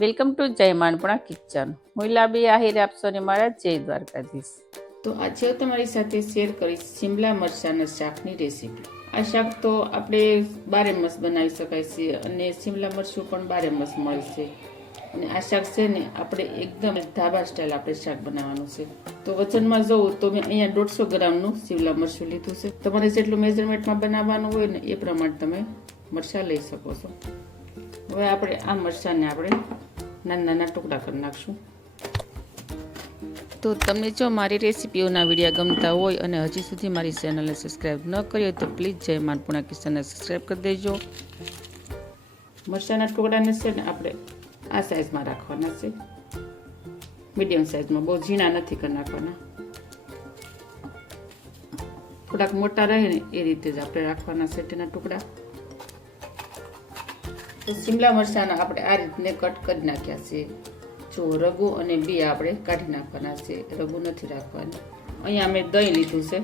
Welcome to જય માનપુણા kitchen. હું લાબી આહિર આપશો ને મારા જય દ્વારકાધીશ. તો આજે હું તમારી સાથે શેર કરીશ શિમલા મરચાંના શાકની રેસીપી. આ શાક તો આપણે બારે માસ બનાવી શકાય છે અને શિમલા મરચું પણ બારે માસ મળે છે. અને આ શાક છે ને આપણે એકદમ ધાબા સ્ટાઇલ આપણે શાક બનાવવાનું છે. તો વજનમાં જોઉં તો મેં અહીંયા 150 ગ્રામનું શિમલા મરચું લીધું છે. તમારે જેટલું મેઝરમેન્ટમાં બનાવવાનું હોય ને એ પ્રમાણે તમે મરચાં લઈ શકો છો. હવે આપણે આ મરચાંને આપણે નાના નાના ટુકડા કરી નાખશું. તો તમને જો મારી રેસીપીઓના વિડીયો ગમતા હોય અને હજી સુધી મારી ચેનલને સબસ્ક્રાઈબ ન કરી હોય તો પ્લીઝ જય માનપુણા કિચનને સબસ્ક્રાઈબ કરી દેજો. મરચાંના ટુકડાને છે ને આપણે આ સાઈઝમાં રાખવાના છે, મીડિયમ સાઈઝમાં, બહુ ઝીણા નથી કરી નાખવાના. થોડાક મોટા રહે ને એ રીતે જ આપણે રાખવાના છે તેના ટુકડા. તો શિમલા મરચાંના આપણે આ રીતને કટ કરી નાખ્યા છે. જો રગુ અને બી આપણે કાઢી નાખવાના છે, રગુ નથી રાખવાની. અહીંયા મેં દહીં લીધું છે.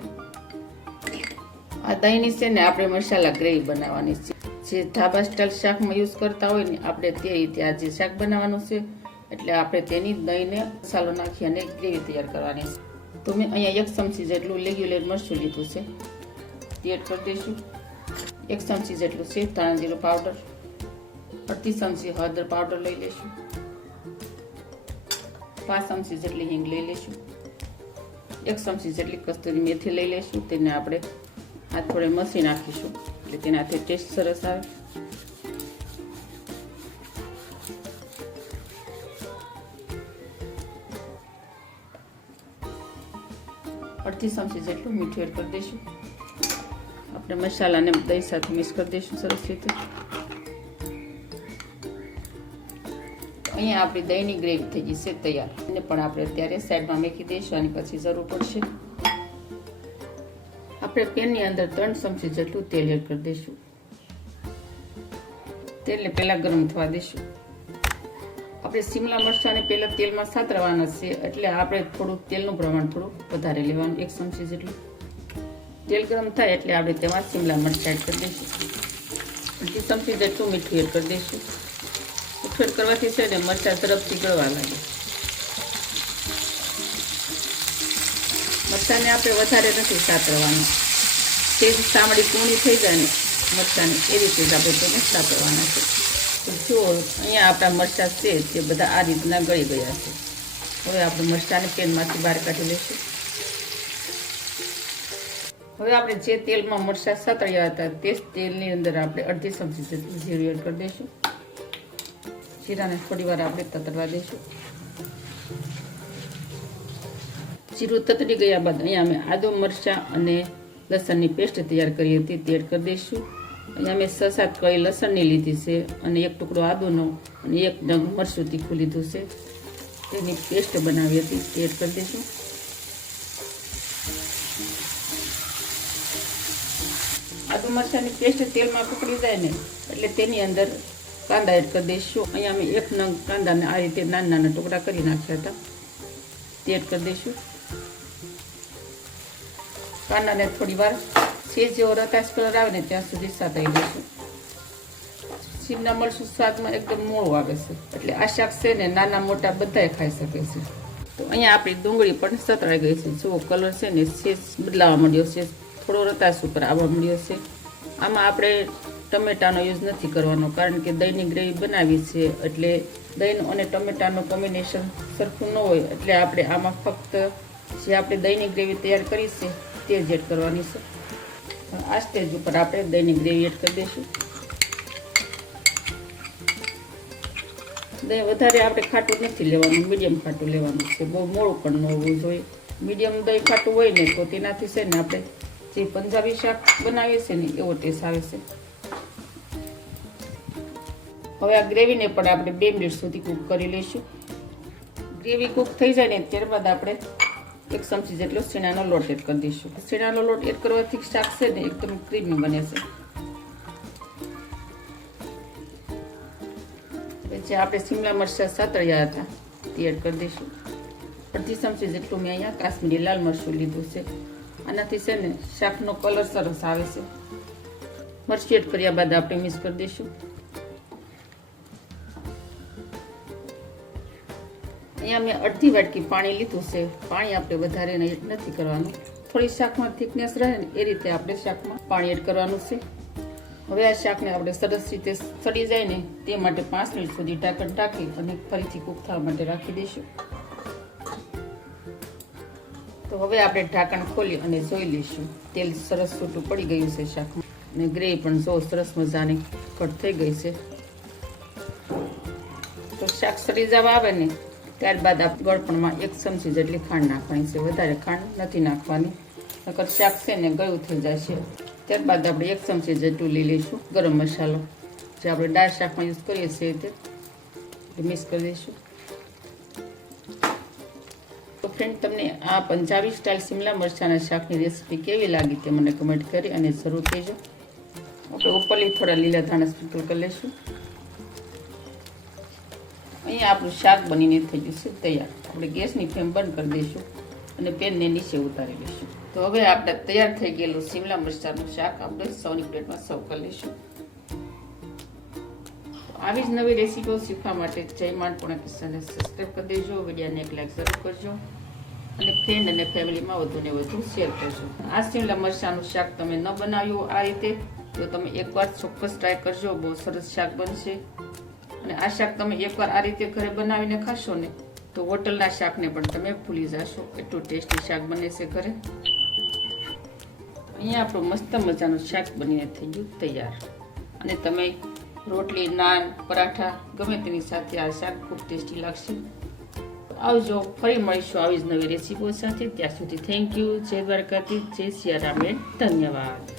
આ દહીંની છે ને આપણે મસાલા ગ્રેવી બનાવવાની છે. જે ધાબા સ્ટાઇલ શાકમાં યુઝ કરતા હોય ને આપણે તે રીતે આજે શાક બનાવવાનું છે. એટલે આપણે તેની દહીંને મસાલો નાખી અને ગ્રેવી તૈયાર કરવાની છે. તો મેં અહીંયા 1 ચમચી જેટલું રેગ્યુલર મરચું લીધું છે, તે એડ કરી દઈશું. 1 ચમચી જેટલું છે ધાણા જીરું પાવડર, 1/2 ચમચી હળદર પાવડર લઈ લઈશું, 5 ચમચી જેટલી હિંગ લઈ લઈશું, 1 ચમચી જેટલી કસ્તુરી મેથી લઈ લઈશું. તેને આપણે હાથ થોડે મસી નાખીશું એટલે તેનાથી ટેસ્ટ સરસ આવે. અડધી ચમચી જેટલું મીઠું એડ કરી દઈશું. આપણે મસાલાને દહીં સાથે મિક્સ કરી દઈશું સરસ રીતે. અહીંયા આપણી દહીંની ગ્રેવી થઈ ગઈ છે તૈયાર. એને પણ આપણે અત્યારે સાઈડમાં મૂકી દઈશું, આની પછી જરૂર પડશે. આપણે પેનની અંદર 3 ચમચી જેટલું તેલ એડ કરી દઈશું. તેલને પહેલાં ગરમ થવા દઈશું. આપણે શિમલા મરચાંને પહેલાં તેલમાં સાતરવાના છે એટલે આપણે થોડું તેલનું પ્રમાણ થોડું વધારે લેવાનું, 1 ચમચી જેટલું. તેલ ગરમ થાય એટલે આપણે તેમાં શિમલા મરચાં એડ કરી દઈશું. 1 ચમચી જેટલું મીઠું એડ કરી દઈશું. ઉફેર કરવાથી છે ને મરચાં ઝડપથી ગળવા લાગે. મરચાંને આપણે વધારે નથી સાતરવાના. તે સામડી કૂણી થઈ જાય ને મરચાંને એ રીતે જ આપણે તેને સાતરવાના છે. તો જો અહીંયા આપણા મરચાં છે તે બધા આ રીતના ગળી ગયા છે. હવે આપણે મરચાંને પેનમાંથી બહાર કાઢી લઈશું. હવે આપણે જે તેલમાં મરચાં સાતળ્યા હતા તે જ તેલની અંદર આપણે 1/2 ચમચી જેટલું જીરું એડ કરી દઈશું. જીરાને થોડી વાર આપણે તતડવા દઈશું. જીરું તતડી ગયા બાદ અહીંયા અમે આદુ મરચાં અને લસણની પેસ્ટ તૈયાર કરી હતી તે એડ કરી દઈશું. અહીંયા મેં 6-7 કળી લસણની લીધી છે અને 1 ટુકડો આદુનો અને 1 નંગ મરચું તીખું લીધું છે. તેની પેસ્ટ બનાવી હતી તે એડ કરી દઈશું. આદુ મરચાંની પેસ્ટ તેલમાં પકડી જાય ને એટલે તેની અંદર કાંદા એડ કરી દઈશું. અહીંયા અમે 1 નંગ કાંદાને આ રીતે નાના નાના ટુકડા કરી નાખ્યા હતા તે એડ કરી દઈશું. કાંદાને થોડી વાર સેજ જેવો રતાશ કલર આવે ને ત્યાં સુધી સાતળી દઈશું. શિમલા મરચું સ્વાદમાં એકદમ મોળું આવે છે એટલે આ શાક છે ને નાના મોટા બધાએ ખાઈ શકે છે. તો અહીંયા આપણી ડુંગળી પણ સતળાઈ ગઈ છે. જો કલર છે ને સેજ બદલાવા માંડ્યો છે, થોડો રતાશ ઉપર આવવા માંડ્યો છે. આમાં આપણે ટમેટાનો યુઝ નથી કરવાનો કારણ કે દહીંની ગ્રેવી બનાવી છે એટલે દહીં અને ટમેટાનું કોમ્બિનેશન સરખું ન હોય એટલે આપણે આમાં ફક્ત જે આપણે દહીંની ગ્રેવી તૈયાર કરી છે તે જ એડ કરવાની છે. આ સ્ટેજ ઉપર આપણે દહીંની ગ્રેવી એડ કરી દઈશું. દહીં વધારે આપણે ખાટું નથી લેવાનું, મીડિયમ ખાટું લેવાનું છે. બહુ મોળું પણ ન હોવું જોઈએ. મીડિયમ દહીં ખાટું હોય ને તો તેનાથી છે ને આપણે જે પંજાબી શાક બનાવીએ છીએ ને એવો ટેસ્ટ આવે છે. હવે આ ગ્રેવીને પણ આપણે 2 મિનિટ સુધી કૂક કરી લઈશું. ગ્રેવી કૂક થઈ જાય ને ત્યારબાદ આપણે 1 ચમચી જેટલો શીણાનો લોટ એડ કરી દઈશું. શીણાનો લોટ એડ કરવાથી શાક છે ને એકદમ ક્રીમી બને છે. જે આપણે શિમલા મરચાં સાતળ્યા હતા તે એડ કરી દઈશું. 1/2 ચમચી જેટલું મેં અહીંયા કાશ્મીરી લાલ મરચું લીધું છે. આનાથી છે ને શાકનો કલર સરસ આવે છે. મરચું એડ કર્યા બાદ આપણે મિક્સ કરી દઈશું. અહીંયા મેં અડધી વાટકી પાણી લીધું છે. પાણી આપણે વધારે નથી કરવાનું, થોડી શાકમાં થિકનેસ રહે ને એ રીતે આપણે શાકમાં પાણી એડ કરવાનું છે. હવે આ શાકને આપણે સરસ રીતે સડી જાય ને તે માટે 5 મિનિટ સુધી ઢાંકણ ઢાંકી અને ફરીથી કૂક થવા માટે રાખી દઈશું. તો હવે આપણે ઢાંકણ ખોલી અને જોઈ લઈશું. તેલ સરસ છૂટું પડી ગયું છે શાકમાં અને ગ્રેવી પણ જો સરસ મજાની કટ થઈ ગઈ છે. તો શાક સડી જવા આવે ને ત્યારબાદ આપણે ગળપણમાં 1 ચમચી જેટલી ખાંડ નાખવાની છે. વધારે ખાંડ નથી નાખવાની, નકર શાક છે ને ગળું થઈ જશે. ત્યારબાદ આપણે 1 ચમચી જેટલું લઈ લઈશું ગરમ મસાલો, જે આપણે દાળ શાકમાં યુઝ કરીએ છીએ તે મિક્સ કરી દઈશું. તો ફ્રેન્ડ, તમને આ પંજાબી સ્ટાઇલ શિમલા મરચાંના શાકની રેસીપી કેવી લાગી તે મને કમેન્ટ કરી અને જરૂર કહેજો. આપણે ઉપરથી થોડા લીલા ધાણા સ્પ્રિંકલ કરી લઈશું. અહીંયા આપણું શાક બનીને થઈ ગયું છે તૈયાર. આપણે ગેસની ફ્લેમ બંધ કરી દઈશું અને પેનને નીચે ઉતારી લઈશું. તો હવે આપણે તૈયાર થઈ ગયેલું શિમલા મરચાંનું શાક આપણે સૌની પ્લેટમાં સર્વ કરી લઈશું. આવી જ નવી રેસીપીઓ શીખવા માટે જય માંડપુણા કિચનને સબસ્ક્રાઈબ કરી દેજો. વિડીયોને એક લાઈક જરૂર કરજો અને ફ્રેન્ડ અને ફેમિલીમાં વધુને વધુ શેર કરજો. આ શિમલા મરચાંનું શાક તમે ન બનાવ્યું આ રીતે તો તમે એકવાર ચોક્કસ ટ્રાય કરજો. બહુ સરસ શાક બનશે અને આ શાક તમે એકવાર આ રીતે ઘરે બનાવીને ખાશો ને તો હોટલના શાકને પણ તમે ભૂલી જશો. એટલું ટેસ્ટી શાક બને છે ઘરે. અહીંયા આપણું મસ્ત મજાનું શાક બનીને થઈ ગયું તૈયાર. અને તમે રોટલી, નાન, પરાઠા ગમે તેની સાથે આ શાક ખૂબ ટેસ્ટી લાગશે. આવજો, ફરી મળીશું આવી જ નવી રેસીપીઓ સાથે. ત્યાં સુધી થેન્ક યુ. જય દ્વારકાધીશ, જય સિયારામ, ધન્યવાદ.